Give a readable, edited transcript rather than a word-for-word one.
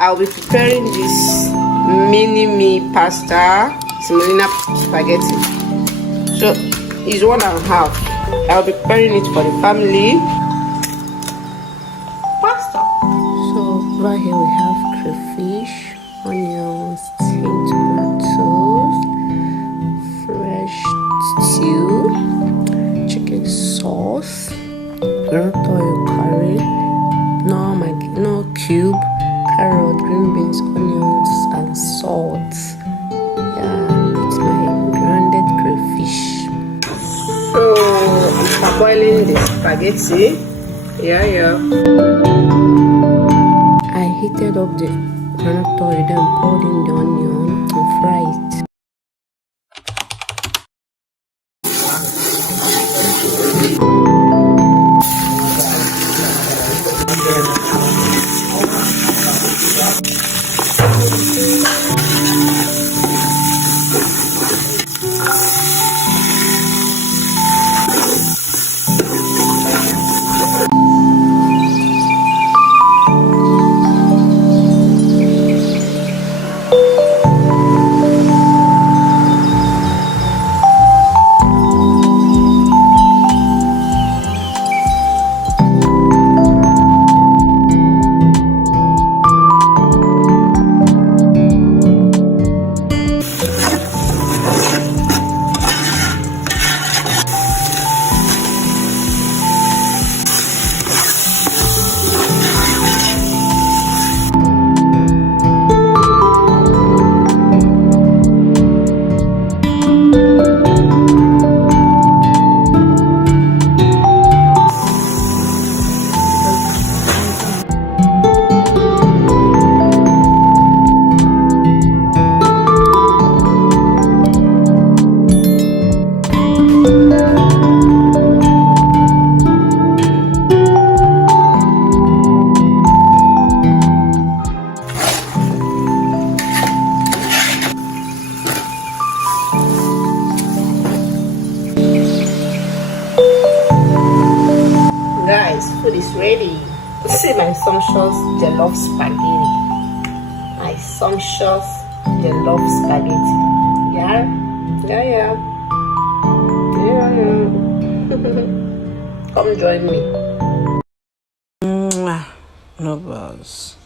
I'll be preparing this mini me pasta, semolina spaghetti. So it's 1.5. I'll be preparing it for the family. Pasta. So right here we have crayfish, onions, steamed tomatoes, fresh stew, chicken sauce, ground oil curry, no cube, carrot, green beans, onions, and salt. Yeah, it's my grounded crayfish. So I'm boiling the spaghetti. Yeah. I heated up the ground oil, then poured in the onion and fried it. Guys, food is ready. See my sumptuous jollof spaghetti. My sumptuous jollof spaghetti. Yeah. Come join me. No buzz.